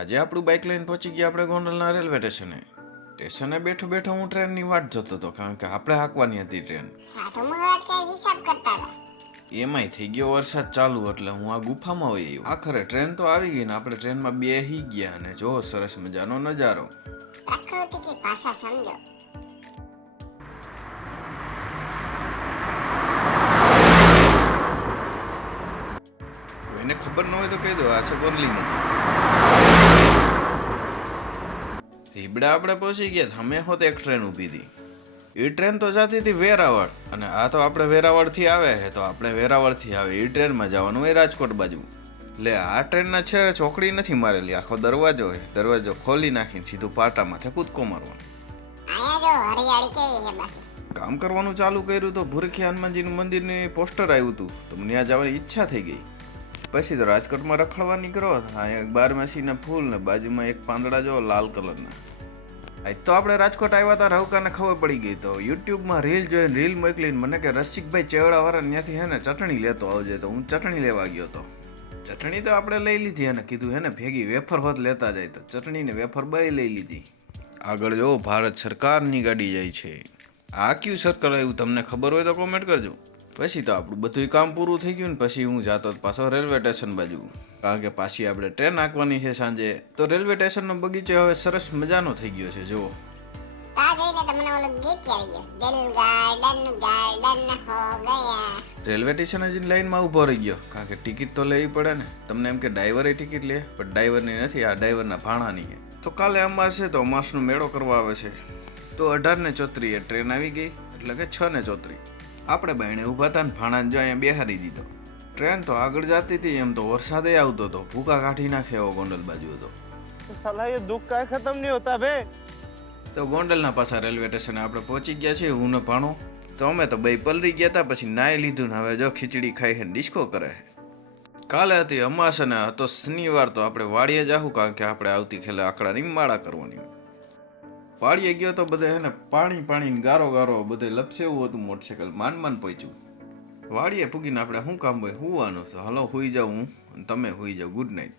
આજે આપણું બાઇક લઈને પહોંચી ગયા આપણે ગોંડલના રેલવે સ્ટેશને બેઠો બેઠો હું ટ્રેનની વાટ જોતો હતો, કારણ કે આપણે હાંકવાની હતી ટ્રેન. એમાંય થઈ ગયો વરસાદ ચાલુ, એટલે હું આ ગુફામાં વહી આવ્યો. આખરે ટ્રેન તો આવી ગઈ ને આપણે ટ્રેનમાં બેસી ગયા અને જો સરસ મજાનો નજારો. પ્રકૃતિ કી ભાષા સમજો. એને ખબર ન હોય તો કહી દો, આ છે ગોંડલી નદી. રીબડા આપણે પહોંચી ગયા. અમે હોત એક ટ્રેન ઊભી હતી. એ ટ્રેન તો જતી હતી વેરાવળ, અને આ તો આપણે વેરાવળથી આવે છે, તો આપણે વેરાવળથી આવે એ ટ્રેનમાં જવાનું હોય રાજકોટ બાજુ. એટલે આ ટ્રેનના છેડે ચોકડી નથી મારેલી, આખો દરવાજો હોય. દરવાજો ખોલી નાખીને સીધું પાટામાંથી કૂદકો મારવાનો. કામ કરવાનું ચાલુ કર્યું તો ભૂરખી હનુમાનજીનું મંદિરની પોસ્ટર આવ્યું હતું, તો મને ત્યાં જવાની ઈચ્છા થઈ ગઈ. પછી તો રાજકોટમાં રખડવા નીકળો. એક બારમાસીના ફૂલ ને બાજુમાં એક પાંદડા જો લાલ કલરના. આજ તો આપણે રાજકોટ આવ્યા હતા, રવકાને ખબર પડી ગઈ, તો યુટ્યુબમાં રીલ જોઈને રીલ મોકલીને મને કે રસિકભાઈ ચેવડાવાળા ત્યાંથી હે ને ચટણી લેતો આવજે. તો હું ચટણી લેવા ગયો હતો. ચટણી તો આપણે લઈ લીધી અને કીધું હે ને ભેગી વેફર હોત લેતા જાય, તો ચટણી ને વેફર બે લઈ લીધી. આગળ જો ભારત સરકારની ગાડી જાય છે. આ કયું સર્કલ આવ્યું તમને ખબર હોય તો કોમેન્ટ કરજો. પછી તો આપણું બધું કામ પૂરું થઈ ગયું ને પછી હું જાતો પાછો રેલવે સ્ટેશન બાજુ, કારણ કે પાછી આપણે ટ્રેન હાંકવાની છે સાંજે. તો રેલવે સ્ટેશનનો બગીચો હવે સરસ મજાનો થઈ ગયો છે. જુઓ, રેલવે સ્ટેશન હજી લાઈનમાં ઊભો રહી ગયો, કારણ કે ટિકિટ તો લેવી પડે ને. તમને એમ કે ડ્રાઈવરે ટિકિટ લે, પણ ડ્રાઈવરની નથી, આ ડ્રાઈવરના ભાણાની છે. તો કાલે અમાસ છે, તો અમાસનો મેળો કરવા આવે છે. તો 18:34 એ ટ્રેન આવી ગઈ, એટલે કે 6:34. આપણે બાયણે ઊભા હતા ને ભાણાને જો અહીંયા બેહાડી દીધો. ટ્રેન તો આગળ જતી હતી, એમ તો વરસાદે આવતો હતો, ભૂકા કાઢી નાખે એવો ગોંડલ બાજુ હતો. સાલા એ દુઃખ કાંઈ ખતમ નહીં હોતા બે. તો ગોંડલના પાછા રેલવે સ્ટેશને આપણે પહોંચી ગયા છીએ, હું ને ભાણો. તો અમે તો બે પલરી ગયા હતા, પછી નાઈ લીધું ને હવે જો ખીચડી ખાઈ છે, ડિસ્કો કરે. કાલે હતી અમાસ અને હતો શનિવાર, તો આપણે વાડીએ જાહું, કારણ કે આપણે આવતી ખેલે આકડાની માળા કરવાની. વાડીએ ગયો તો બધે હે ને પાણી ગારો બધે લપસે એવું હતું. મોટરસાઇકલ માન પહોંચ્યું. વાડીએ પૂગીને આપણે શું કામ હોય, હુવાનું. તો હાલો હુઈ જાઉં હું અને તમે હુઈ જાઓ. Good night.